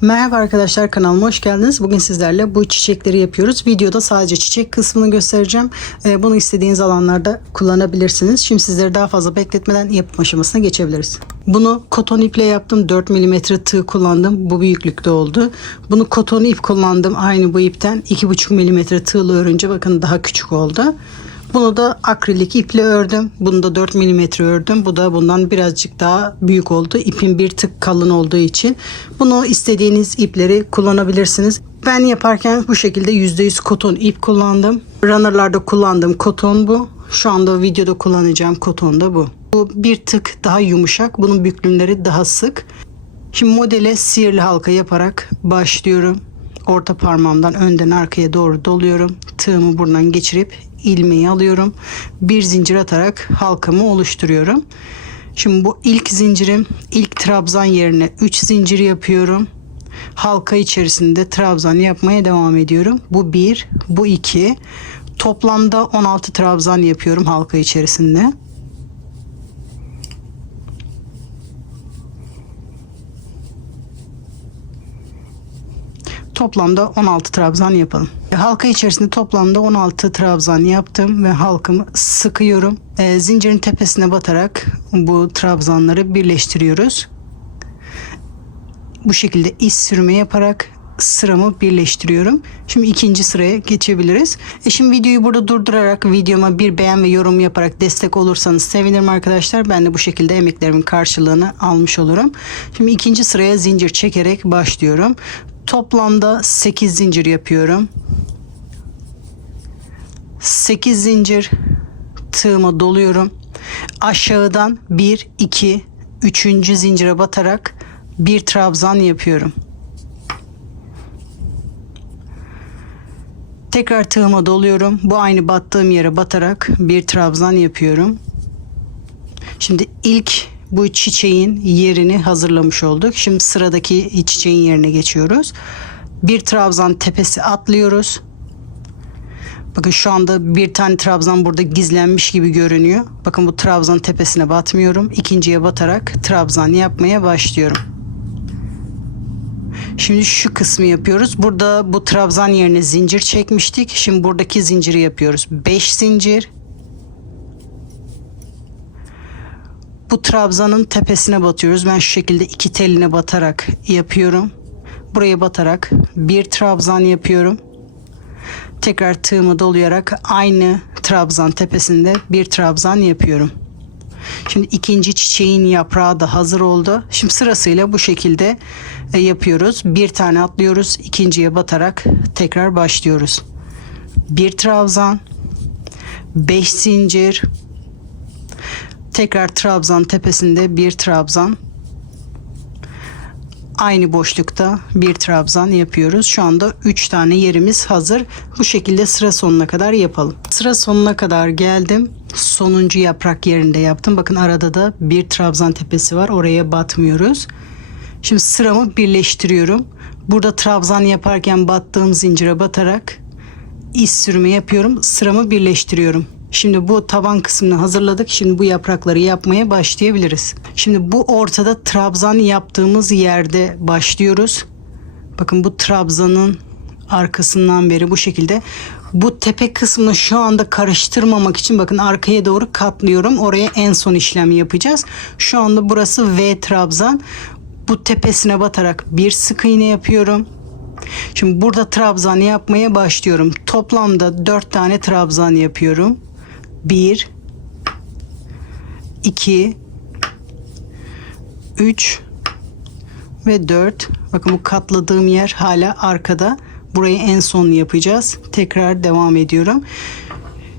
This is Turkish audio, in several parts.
Merhaba arkadaşlar, kanalıma hoş geldiniz. Bugün sizlerle bu çiçekleri yapıyoruz. Videoda sadece çiçek kısmını göstereceğim. Bunu istediğiniz alanlarda kullanabilirsiniz. Şimdi sizleri daha fazla bekletmeden yapım aşamasına geçebiliriz. Bunu koton iple yaptım. 4 mm tığ kullandım. Bu büyüklükte oldu. Bunu koton ip kullandım. Aynı bu ipten 2,5 mm tığla örünce bakın daha küçük oldu. Bunu da akrilik iple ördüm. Bunu da 4 mm ördüm. Bu da bundan birazcık daha büyük oldu. İpin bir tık kalın olduğu için. Bunu istediğiniz ipleri kullanabilirsiniz. Ben yaparken bu şekilde %100 koton ip kullandım. Runner'larda kullandığım koton bu. Şu anda videoda kullanacağım koton da bu. Bu bir tık daha yumuşak. Bunun büklümleri daha sık. Şimdi modele sihirli halka yaparak başlıyorum. Orta parmağımdan önden arkaya doğru doluyorum. Tığımı buradan geçirip ilmeği alıyorum. Bir zincir atarak halkamı oluşturuyorum. Şimdi bu ilk zincirim, ilk trabzan yerine 3 zincir yapıyorum. Halka içerisinde trabzan yapmaya devam ediyorum. Bu 1, bu 2. Toplamda 16 trabzan yapıyorum halka içerisinde. Toplamda 16 trabzan yapalım. Halka içerisinde toplamda 16 trabzan yaptım ve halkamı sıkıyorum. Zincirin tepesine batarak bu trabzanları birleştiriyoruz. Bu şekilde iz sürme yaparak sıramı birleştiriyorum. Şimdi ikinci sıraya geçebiliriz. Şimdi videoyu burada durdurarak videoma bir beğen ve yorum yaparak destek olursanız sevinirim arkadaşlar. Ben de bu şekilde emeklerimin karşılığını almış olurum. Şimdi ikinci sıraya zincir çekerek başlıyorum. Toplamda 8 zincir yapıyorum. 8 zincir tığıma doluyorum. Aşağıdan 1, 2, 3. zincire batarak bir trabzan yapıyorum. Tekrar tığıma doluyorum. Bu aynı battığım yere batarak bir trabzan yapıyorum. Şimdi ilk bu çiçeğin yerini hazırlamış olduk. Şimdi sıradaki çiçeğin yerine geçiyoruz. Bir trabzan tepesi atlıyoruz. Bakın şu anda bir tane trabzan burada gizlenmiş gibi görünüyor. Bakın bu trabzan tepesine batmıyorum. İkinciye batarak trabzan yapmaya başlıyorum. Şimdi şu kısmı yapıyoruz. Burada bu trabzan yerine zincir çekmiştik. Şimdi buradaki zinciri yapıyoruz. 5 zincir. Bu trabzanın tepesine batıyoruz. Ben şu şekilde iki teline batarak yapıyorum. Buraya batarak bir trabzan yapıyorum. Tekrar tığımı dolayarak aynı trabzan tepesinde bir trabzan yapıyorum. Şimdi ikinci çiçeğin yaprağı da hazır oldu. Şimdi sırasıyla bu şekilde yapıyoruz. Bir tane atlıyoruz. İkinciye batarak tekrar başlıyoruz. Bir trabzan, 5 zincir, tekrar trabzan tepesinde bir trabzan, aynı boşlukta bir trabzan yapıyoruz. Şu anda 3 tane yerimiz hazır. Bu şekilde sıra sonuna kadar yapalım. Sıra sonuna kadar geldim. Sonuncu yaprak yerinde yaptım. Bakın arada da bir trabzan tepesi var. Oraya batmıyoruz. Şimdi sıramı birleştiriyorum. Burada trabzan yaparken battığım zincire batarak iz sürme yapıyorum. Sıramı birleştiriyorum. Şimdi bu taban kısmını hazırladık. Şimdi bu yaprakları yapmaya başlayabiliriz. Şimdi bu ortada trabzan yaptığımız yerde başlıyoruz. Bakın bu trabzanın arkasından beri bu şekilde. Bu tepe kısmını şu anda karıştırmamak için bakın arkaya doğru katlıyorum. Oraya en son işlemi yapacağız. Şu anda burası V trabzan. Bu tepesine batarak bir sık iğne yapıyorum. Şimdi burada trabzan yapmaya başlıyorum. Toplamda 4 tane trabzan yapıyorum. 1, 2, 3 ve 4. Bakın bu katladığım yer hala arkada. Burayı en son yapacağız. Tekrar devam ediyorum.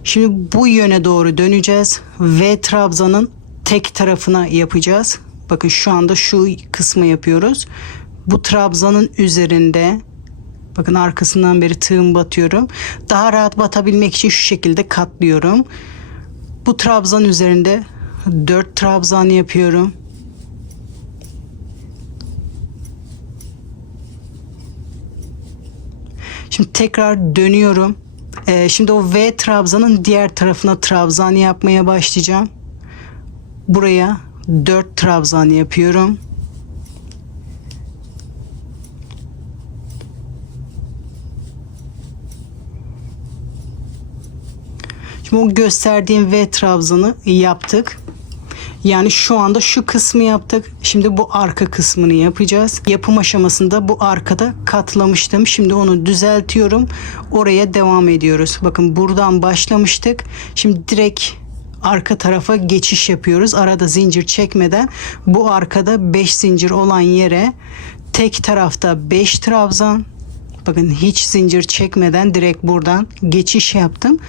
Şimdi bu yöne doğru döneceğiz. V trabzanın tek tarafına yapacağız. Bakın şu anda şu kısmı yapıyoruz. Bu trabzanın üzerinde bakın arkasından beri tığım batıyorum. Daha rahat batabilmek için şu şekilde katlıyorum. Bu trabzan üzerinde 4 trabzan yapıyorum. Şimdi tekrar dönüyorum. Şimdi o V trabzanın diğer tarafına trabzan yapmaya başlayacağım. Buraya 4 trabzan yapıyorum. Şimdi o gösterdiğim V trabzanı yaptık. Yani şu anda şu kısmı yaptık. Şimdi bu arka kısmını yapacağız. Yapım aşamasında bu arkada katlamıştım. Şimdi onu düzeltiyorum. Oraya devam ediyoruz. Bakın buradan başlamıştık. Şimdi direkt arka tarafa geçiş yapıyoruz. Arada zincir çekmeden bu arkada 5 zincir olan yere tek tarafta 5 trabzan. Bakın hiç zincir çekmeden direkt buradan geçiş yaptım.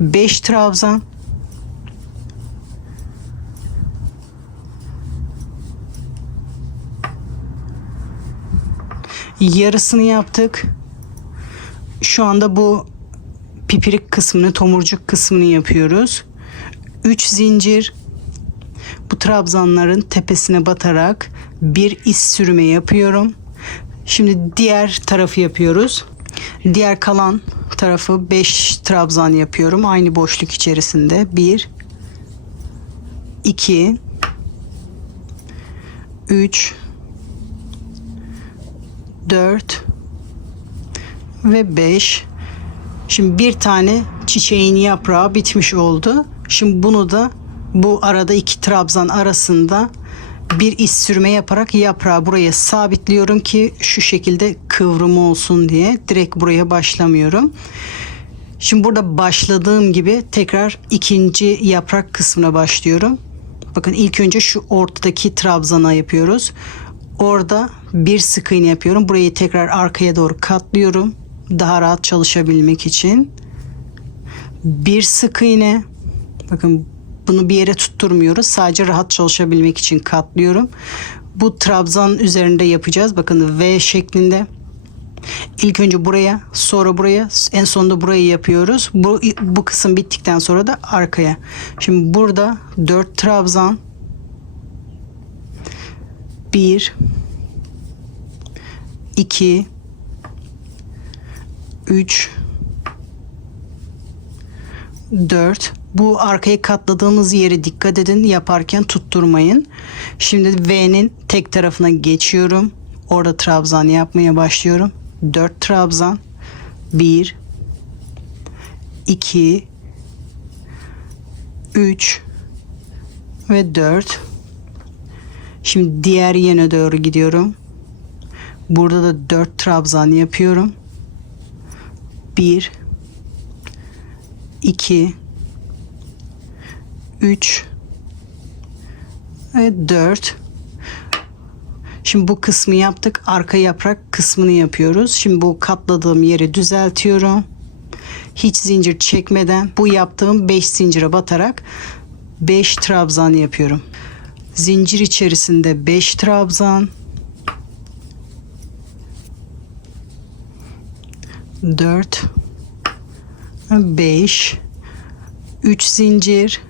5 trabzan. Yarısını yaptık. Şu anda bu pipirik kısmını, tomurcuk kısmını yapıyoruz. 3 zincir. Bu trabzanların tepesine batarak bir iz sürme yapıyorum. Şimdi diğer tarafı yapıyoruz. Diğer kalan tarafı 5 trabzan yapıyorum. Aynı boşluk içerisinde. 1 2 3 4 ve 5. Şimdi bir tane çiçeğin yaprağı bitmiş oldu. Şimdi bunu da bu arada iki trabzan arasında bir iz sürme yaparak yaprağı buraya sabitliyorum ki şu şekilde kıvrımı olsun diye. Direkt buraya başlamıyorum. Şimdi burada başladığım gibi tekrar ikinci yaprak kısmına başlıyorum. Bakın ilk önce şu ortadaki trabzana yapıyoruz. Orada bir sık iğne yapıyorum. Burayı tekrar arkaya doğru katlıyorum. Daha rahat çalışabilmek için. Bir sık iğne. Bakın bunu bir yere tutturmuyoruz. Sadece rahat çalışabilmek için katlıyorum. Bu trabzan üzerinde yapacağız. Bakın V şeklinde. İlk önce buraya, sonra buraya, en sonunda burayı yapıyoruz. Bu kısım bittikten sonra da arkaya. Şimdi burada 4 trabzan. 1 2 3 4. Bu arkaya katladığımız yere dikkat edin. Yaparken tutturmayın. Şimdi V'nin tek tarafına geçiyorum. Orada trabzan yapmaya başlıyorum. 4 trabzan. 1 2 3 ve 4. Şimdi diğer yöne doğru gidiyorum. Burada da 4 trabzan yapıyorum. 1 2 3 ve 4. Şimdi bu kısmı yaptık. Arka yaprak kısmını yapıyoruz. Şimdi bu katladığım yeri düzeltiyorum. Hiç zincir çekmeden bu yaptığım 5 zincire batarak 5 trabzan yapıyorum. Zincir içerisinde 5 trabzan. 4 5 3 zincir,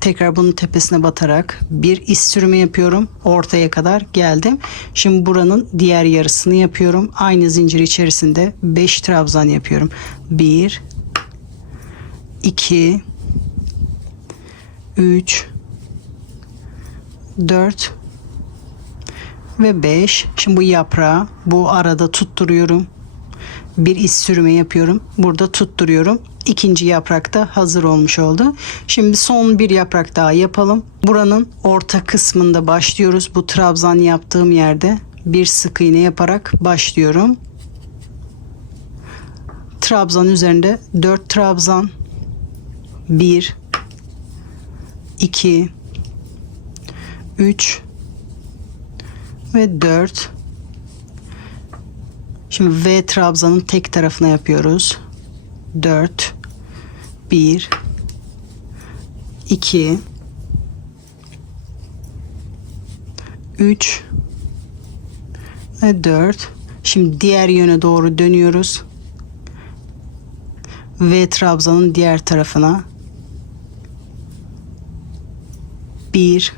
tekrar bunun tepesine batarak bir iz sürme yapıyorum. Ortaya kadar geldim. Şimdi buranın diğer yarısını yapıyorum. Aynı zincir içerisinde 5 trabzan yapıyorum. 1 2 3 4 ve 5. Şimdi bu yaprağı bu arada tutturuyorum. Bir iz sürme yapıyorum. Burada tutturuyorum. İkinci yaprak da hazır olmuş oldu. Şimdi son bir yaprak daha yapalım. Buranın orta kısmında başlıyoruz. Bu trabzan yaptığım yerde bir sık iğne yaparak başlıyorum. Trabzan üzerinde 4 trabzan. 1 2 3 ve 4. Şimdi V trabzanın tek tarafına yapıyoruz. 4 1 2 3 ve 4. Şimdi diğer yöne doğru dönüyoruz. V trabzanın diğer tarafına 1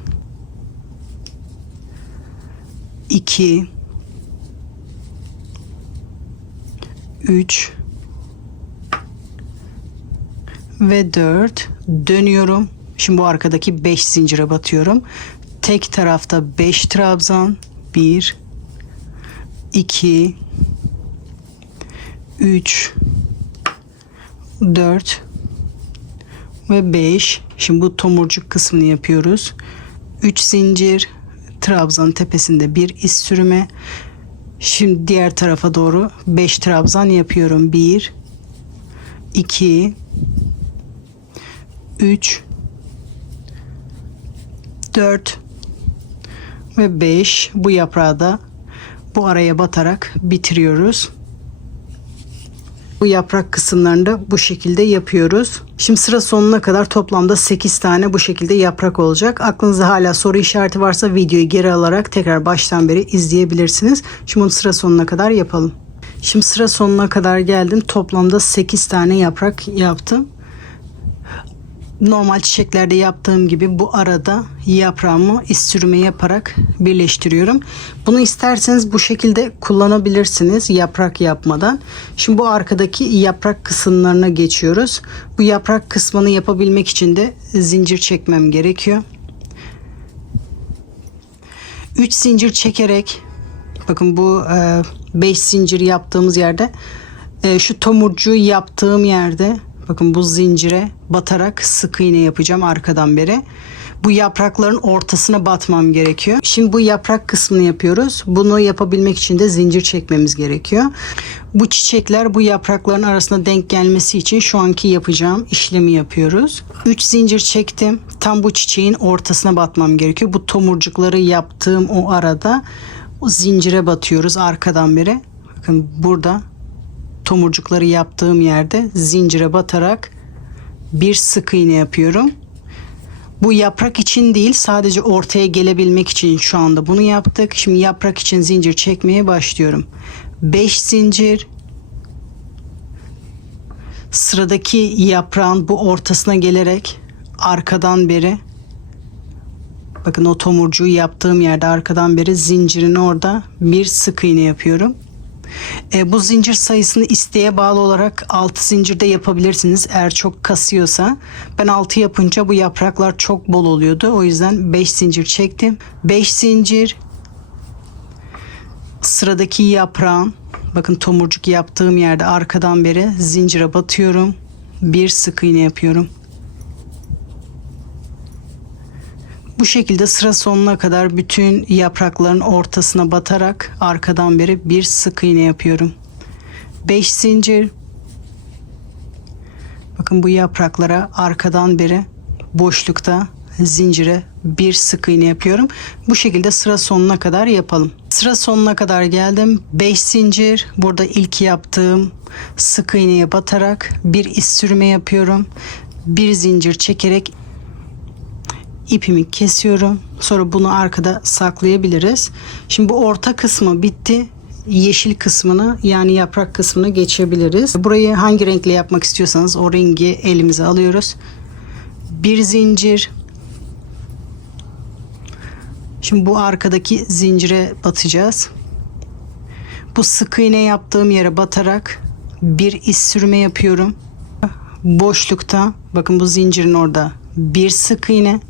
2 3 ve 4 dönüyorum. Şimdi bu arkadaki 5 zincire batıyorum. Tek tarafta 5 trabzan. 1 2 3 4 ve 5. Şimdi bu tomurcuk kısmını yapıyoruz. 3 zincir, trabzanın tepesinde bir iz sürme. Şimdi diğer tarafa doğru 5 trabzan yapıyorum. 1 2 3 4 ve 5. Bu yaprağı da bu araya batarak bitiriyoruz. Bu yaprak kısımlarını da bu şekilde yapıyoruz. Şimdi sıra sonuna kadar toplamda 8 tane bu şekilde yaprak olacak. Aklınızda hala soru işareti varsa videoyu geri alarak tekrar baştan beri izleyebilirsiniz. Şimdi bunu sıra sonuna kadar yapalım. Şimdi sıra sonuna kadar geldim. Toplamda 8 tane yaprak yaptım. Normal çiçeklerde yaptığım gibi bu arada yaprağımı iz sürme yaparak birleştiriyorum. Bunu isterseniz bu şekilde kullanabilirsiniz yaprak yapmadan. Şimdi bu arkadaki yaprak kısımlarına geçiyoruz. Bu yaprak kısmını yapabilmek için de zincir çekmem gerekiyor. 3 zincir çekerek, bakın bu 5 zincir yaptığımız yerde, şu tomurcuğu yaptığım yerde, bakın bu zincire batarak sık iğne yapacağım arkadan beri. Bu yaprakların ortasına batmam gerekiyor. Şimdi bu yaprak kısmını yapıyoruz. Bunu yapabilmek için de zincir çekmemiz gerekiyor. Bu çiçekler bu yaprakların arasına denk gelmesi için şu anki yapacağım işlemi yapıyoruz. 3 zincir çektim. Tam bu çiçeğin ortasına batmam gerekiyor. Bu tomurcukları yaptığım o arada o zincire batıyoruz arkadan beri. Bakın burada tomurcukları yaptığım yerde zincire batarak bir sık iğne yapıyorum. Bu yaprak için değil, sadece ortaya gelebilmek için şu anda bunu yaptık. Şimdi yaprak için zincir çekmeye başlıyorum. 5 zincir, sıradaki yaprağın bu ortasına gelerek arkadan beri, bakın o tomurcuğu yaptığım yerde arkadan beri zincirin orada bir sık iğne yapıyorum. Bu zincir sayısını isteğe bağlı olarak 6 zincirde yapabilirsiniz eğer çok kasıyorsa. Ben 6 yapınca bu yapraklar çok bol oluyordu. O yüzden 5 zincir çektim. 5 zincir, sıradaki yaprağın, bakın tomurcuk yaptığım yerde arkadan beri zincire batıyorum. Bir sık iğne yapıyorum. Bu şekilde sıra sonuna kadar bütün yaprakların ortasına batarak arkadan beri bir sık iğne yapıyorum. 5 zincir. Bakın bu yapraklara arkadan beri boşlukta zincire bir sık iğne yapıyorum. Bu şekilde sıra sonuna kadar yapalım. Sıra sonuna kadar geldim. 5 zincir. Burada ilk yaptığım sık iğneye batarak bir iz sürme yapıyorum. Bir zincir çekerek ipimi kesiyorum. Sonra bunu arkada saklayabiliriz. Şimdi bu orta kısmı bitti. Yeşil kısmını, yani yaprak kısmını geçebiliriz. Burayı hangi renkle yapmak istiyorsanız o rengi elimize alıyoruz. Bir zincir. Şimdi bu arkadaki zincire batacağız. Bu sık iğne yaptığım yere batarak bir iz sürme yapıyorum. Boşlukta, bakın bu zincirin orada bir sık iğne.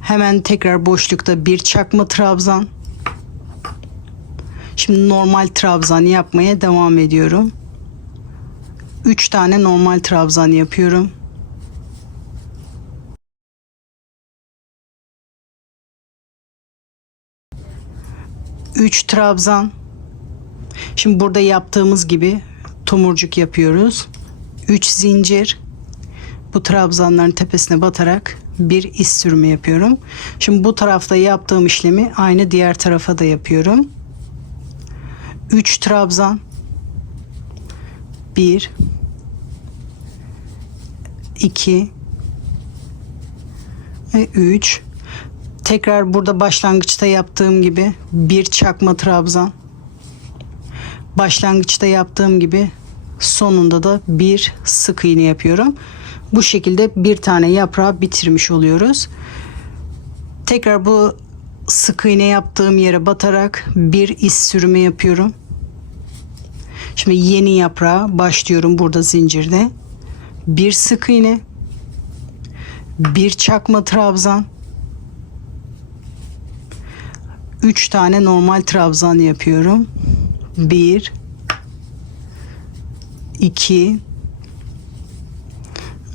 Hemen tekrar boşlukta bir çakma trabzan. Şimdi normal trabzan yapmaya devam ediyorum. 3 tane normal trabzan yapıyorum. Üç trabzan. Şimdi burada yaptığımız gibi tomurcuk yapıyoruz. 3 zincir. Bu trabzanların tepesine batarak bir iz sürme yapıyorum. Şimdi bu tarafta yaptığım işlemi aynı diğer tarafa da yapıyorum. 3 trabzan. 1 2 ve 3. Tekrar burada başlangıçta yaptığım gibi bir çakma trabzan. Başlangıçta yaptığım gibi sonunda da bir sık iğne yapıyorum. Bu şekilde bir tane yaprağı bitirmiş oluyoruz. Tekrar bu sık iğne yaptığım yere batarak bir iz sürme yapıyorum. Şimdi yeni yaprağa başlıyorum burada zincirde. Bir sık iğne, bir çakma trabzan, 3 tane normal trabzan yapıyorum. 1 2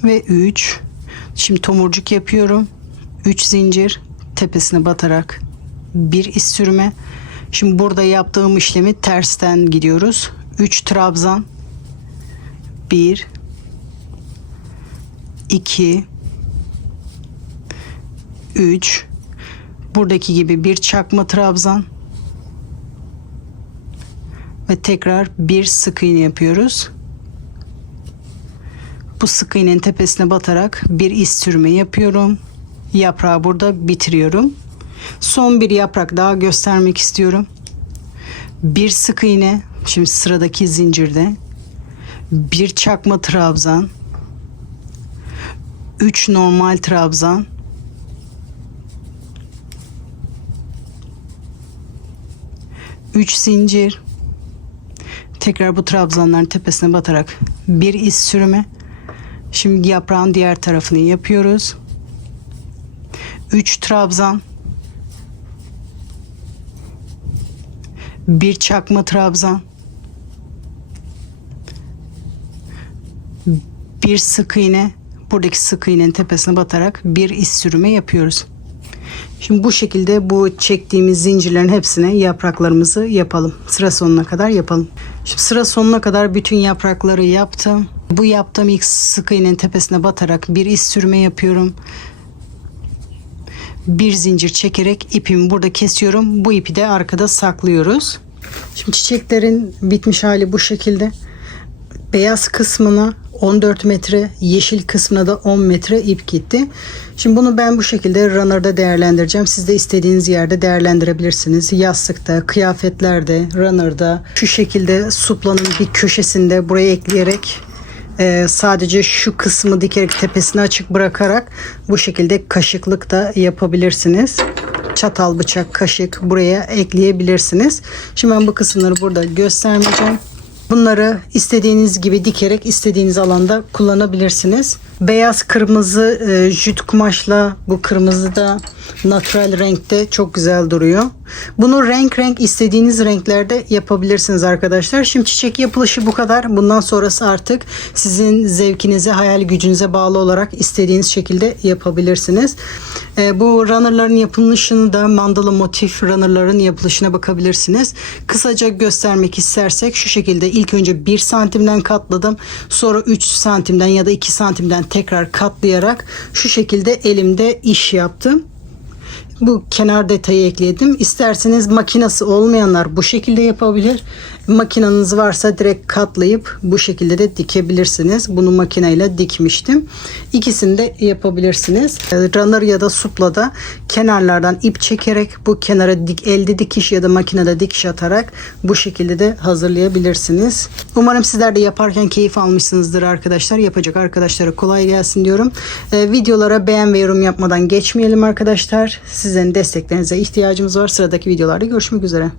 ve 3. Şimdi tomurcuk yapıyorum. 3 zincir tepesine batarak bir iz sürme. Şimdi burada yaptığım işlemi tersten gidiyoruz. 3 trabzan, 1 2 3, buradaki gibi bir çakma trabzan ve tekrar bir sık iğne yapıyoruz. Bu sık iğnenin tepesine batarak bir iz sürme yapıyorum. Yaprağı burada bitiriyorum. Son bir yaprak daha göstermek istiyorum. Bir sık iğne, şimdi sıradaki zincirde bir çakma trabzan, 3 normal trabzan, 3 zincir, tekrar bu trabzanların tepesine batarak bir iz sürme. Şimdi yaprağın diğer tarafını yapıyoruz. 3 trabzan, bir çakma trabzan, bir sık iğne, buradaki sık iğnenin tepesine batarak bir iz sürme yapıyoruz. Şimdi bu şekilde bu çektiğimiz zincirlerin hepsine yapraklarımızı yapalım. Sıra sonuna kadar yapalım. Şimdi sıra sonuna kadar bütün yaprakları yaptım. Bu yaptığım ilk sık iğnenin tepesine batarak bir iz sürme yapıyorum. Bir zincir çekerek ipimi burada kesiyorum. Bu ipi de arkada saklıyoruz. Şimdi çiçeklerin bitmiş hali bu şekilde. Beyaz kısmına 14 metre, yeşil kısmına da 10 metre ip gitti. Şimdi bunu ben bu şekilde runner'da değerlendireceğim. Siz de istediğiniz yerde değerlendirebilirsiniz. Yastıkta, kıyafetlerde, runner'da, şu şekilde suplanın bir köşesinde buraya ekleyerek sadece şu kısmı dikerek tepesini açık bırakarak bu şekilde kaşıklık da yapabilirsiniz. Çatal, bıçak, kaşık buraya ekleyebilirsiniz. Şimdi ben bu kısımları burada göstermeyeceğim. Bunları istediğiniz gibi dikerek istediğiniz alanda kullanabilirsiniz. Beyaz kırmızı jüt kumaşla bu kırmızı da natural renkte çok güzel duruyor. Bunu renk renk istediğiniz renklerde yapabilirsiniz arkadaşlar. Şimdi çiçek yapılışı bu kadar. Bundan sonrası artık sizin zevkinize, hayal gücünüze bağlı olarak istediğiniz şekilde yapabilirsiniz. Bu runner'ların yapılışını da mandala motif runner'ların yapılışına bakabilirsiniz. Kısaca göstermek istersek şu şekilde ilk önce 1 santimden katladım. Sonra 3 santimden ya da 2 santimden tekrar katlayarak şu şekilde elimde iş yaptım. Bu kenar detayı ekledim. İsterseniz makinesi olmayanlar bu şekilde yapabilir. Makineniz varsa direkt katlayıp bu şekilde de dikebilirsiniz. Bunu makineyle dikmiştim. İkisini de yapabilirsiniz. Runner ya da suplada kenarlardan ip çekerek bu kenara elde dikiş ya da makinede dikiş atarak bu şekilde de hazırlayabilirsiniz. Umarım sizler de yaparken keyif almışsınızdır arkadaşlar. Yapacak arkadaşlara kolay gelsin diyorum. Videolara beğen ve yorum yapmadan geçmeyelim arkadaşlar. Sizlerin desteklerinize ihtiyacımız var. Sıradaki videolarda görüşmek üzere.